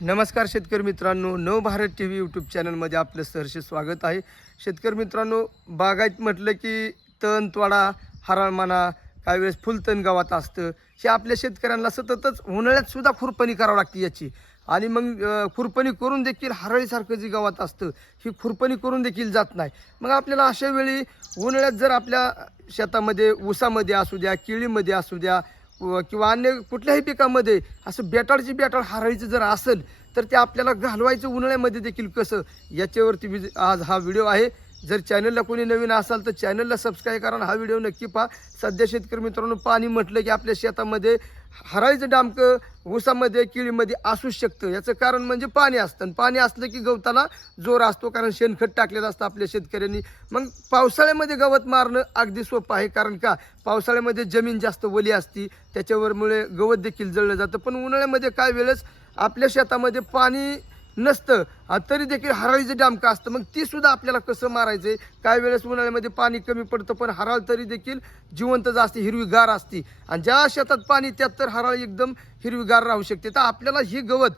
नमस्कार शेतकरी मित्रांनो नव भारत टी व्ही यूट्यूब चॅनलमध्ये आपलं सहर्ष स्वागत आहे. शेतकरी मित्रांनो बागायत म्हटलं की तण त्वडा हराळ म्हणा काही वेळेस फुलतण गावात असतं. हे आपल्या शेतकऱ्यांना सततच उन्हाळ्यात सुद्धा खुरपणी करावं लागते याची. आणि मग खुरपणी करून देखील हरळीसारखं जे गावात असतं ही खुरपणी करून देखील जात नाही. मग आपल्याला अशा वेळी उन्हाळ्यात जर आपल्या शेतामध्ये ऊसामध्ये असू द्या केळीमध्ये असू द्या किंवा अन्य कुठल्याही पिकामध्ये असं बेटाळची बेटाळ हरळीचं जर असेल तर ते आपल्याला घालवायचं उन्हाळ्यामध्ये देखील कसं? याच्यावरती आज हा व्हिडिओ आहे. जर चॅनलला कोणी नवीन असाल तर चॅनलला सबस्क्राईब करा हा व्हिडिओ नक्की पहा. सध्या शेतकरी मित्रांनो पाणी म्हटलं की आपल्या शेतामध्ये हराळीचं डामकं ऊसामध्ये केळीमध्ये असू शकतं. याचं कारण म्हणजे पाणी असतं. आणि पाणी असलं की गवताला जोर असतो कारण शेणखत टाकलेलं असतं आपल्या शेतकऱ्यांनी. मग पावसाळ्यामध्ये गवत मारणं अगदी सोपं आहे. कारण का? पावसाळ्यामध्ये जमीन जास्त ओली असती. त्याच्यावरमुळे गवत देखील जळलं जातं. पण उन्हाळ्यामध्ये काय वेळेस आपल्या शेतामध्ये पाणी नसतं. तरी देखील हराळीचं डामकं असतं? मग ती सुद्धा आपल्याला कसं मारायचं काय वेळेस उन्हाळ्यामध्ये पाणी कमी पडतं पण हराळ तरी देखील जिवंत असते हिरवीगार असते. आणि ज्या शेतात पाणी त्यात तर हराळ एकदम हिरवीगार राहू शकते. तर आपल्याला ही गवत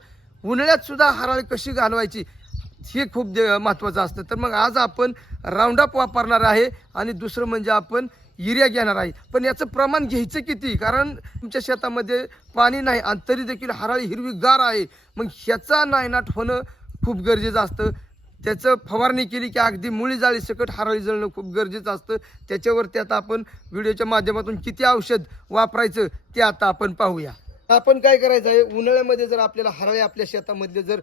उन्हाळ्यात सुद्धा हराळ कशी घालवायची हे खूप दे- महत्त्वाचं असतं. तर मग आज आपण राऊंडअप वापरणार आहे. आणि दुसरं म्हणजे आपण युरिया घेणार आहे. पण याचं प्रमाण घ्यायचं किती? कारण तुमच्या शेतामध्ये पाणी नाही आणि तरी देखील हराळी हिरवीगार आहे. मग ह्याचा नायनाट होणं खूप गरजेचं असतं. त्याचं फवारणी केली की अगदी मुळी जाळी सकट हराळी जळणं खूप गरजेचं असतं. त्याच्यावरती आता आपण व्हिडिओच्या माध्यमातून किती औषध वापरायचं ते आता आपण पाहूया. आपण काय करायचं आहे? उन्हाळ्यामध्ये जर आपल्याला हराळी आपल्या शेतामधले जर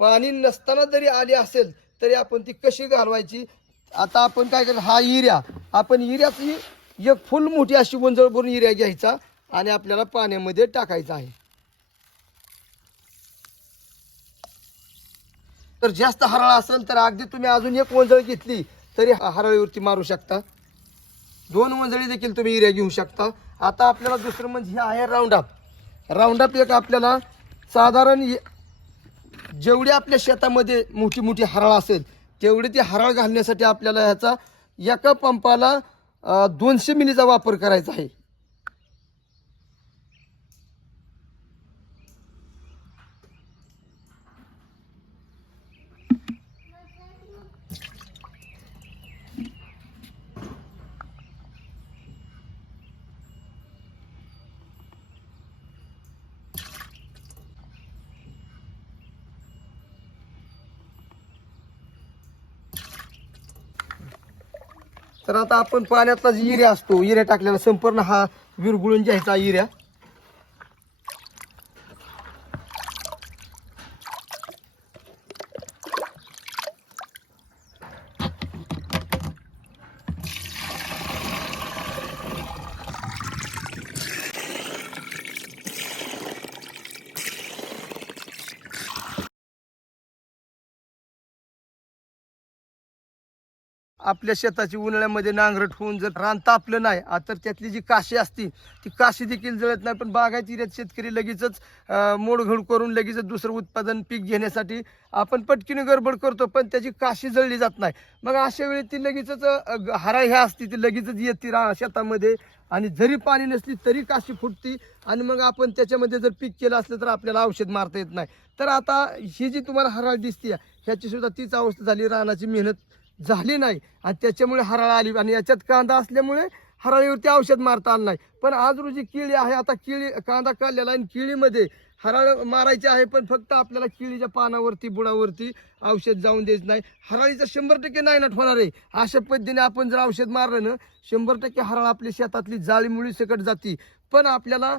पाणी नसताना जरी आली असेल तरी आपण ती कशी घालवायची? आता आपण काय करायचं हा युरिया. आपण युरियाचंही एक फुल मोठी अशी वंजळ भरून युरिया घ्यायचा आणि आपल्याला पाण्यामध्ये टाकायचा आहे. तर जास्त हराळ असेल तर अगदी तुम्ही अजून एक वंजळ घेतली तरी हा हराळीवरती मारू शकता. दोन वंजळी देखील तुम्ही युरिया घेऊ शकता. आता आपल्याला दुसरं म्हणजे हे आहे राऊंडअप राऊंडअप एक आपल्याला साधारण जेवढी आपल्या शेतामध्ये मोठी मोठी हराळ असेल तेवढी ती हराळ घालण्यासाठी आपल्याला ह्याचा एका पंपाला दोनशे मिलीचा वापर करायचा आहे. तर आता आपण पाण्यातला जी युरिया असतो. युरिया टाकल्यानं संपूर्ण हा विरगुळून घ्यायचा युरिया आपल्या शेताची उन्हाळ्यामध्ये नांगरट होऊन जर रान तापलं नाही तर त्यातली जी काशी असती ती काशी देखील जळत नाही. पण बागायती एरियात शेतकरी लगेचच मोडघड करून लगेचच दुसरं उत्पादन पीक घेण्यासाठी आपण पटकीने गडबड करतो पण त्याची काशी जळली जात नाही. मग अशा वेळी ती लगेचच हरा ह्या असती ती लगेचच येते रा शेतामध्ये आणि जरी पाणी नसली तरी काशी फुटती आणि मग आपण त्याच्यामध्ये जर पीक केलं असलं तर आपल्याला औषध मारता येत नाही. तर आता ही जी तुम्हाला हराळ दिसते ह्याची सुद्धा तीच अवस्था झाली रानाची मेहनत झाली नाही. आणि त्याच्यामुळे हराळ आली. आणि याच्यात कांदा असल्यामुळे हराळीवरती औषध मारता आलं नाही. पण आज रोजी केळी आहे. आता केळी कांदा काढलेला आहे आणि केळीमध्ये हराळ मारायची आहे. पण फक्त आपल्याला किळीच्या पानावरती बुडावरती औषध जाऊन द्यायचं नाही. हराळीचं शंभर टक्के नायनाट होणार आहे. अशा पद्धतीने आपण जर औषध मारलं ना शंभर टक्के हराळ आपल्या शेतातली जाळीमुळी सकट जाती. पण आपल्याला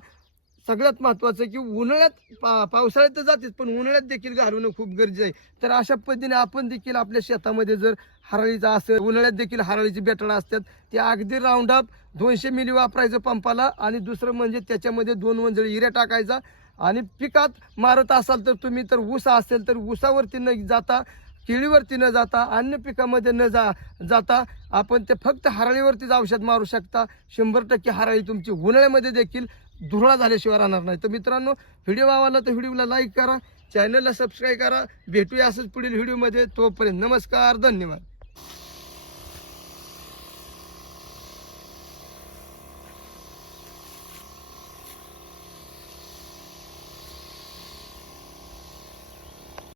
सगळ्यात महत्त्वाचं की उन्हाळ्यात पा पावसाळ्यात तर जातेच पण उन्हाळ्यात देखील घालवणं खूप गरजेचं आहे. तर अशा पद्धतीने आपण देखील आपल्या शेतामध्ये जर हराळीचा असेल उन्हाळ्यात देखील हराळीची बेटणं असतात ते अगदी राऊंडअप दोनशे मिली वापरायचं पंपाला आणि दुसरं म्हणजे त्याच्यामध्ये दोन वंजळी हिऱ्या टाकायचा आणि पिकात मारत असाल तर तुम्ही तर ऊस असेल तर ऊसावरती न जाता केळीवरती न जाता अन्य पिकामध्ये न जा जाता आपण ते फक्त हराळीवरतीच औषध मारू शकता. शंभर टक्के हराळी तुमची उन्हाळ्यामध्ये देखील धुरळा झाल्याशिवाय राहणार नाही. तर मित्रांनो व्हिडिओ आवडला तर व्हिडिओला लाईक करा चॅनलला सबस्क्राईब करा. भेटूया असंच पुढील व्हिडिओमध्ये. तोपर्यंत नमस्कार धन्यवाद.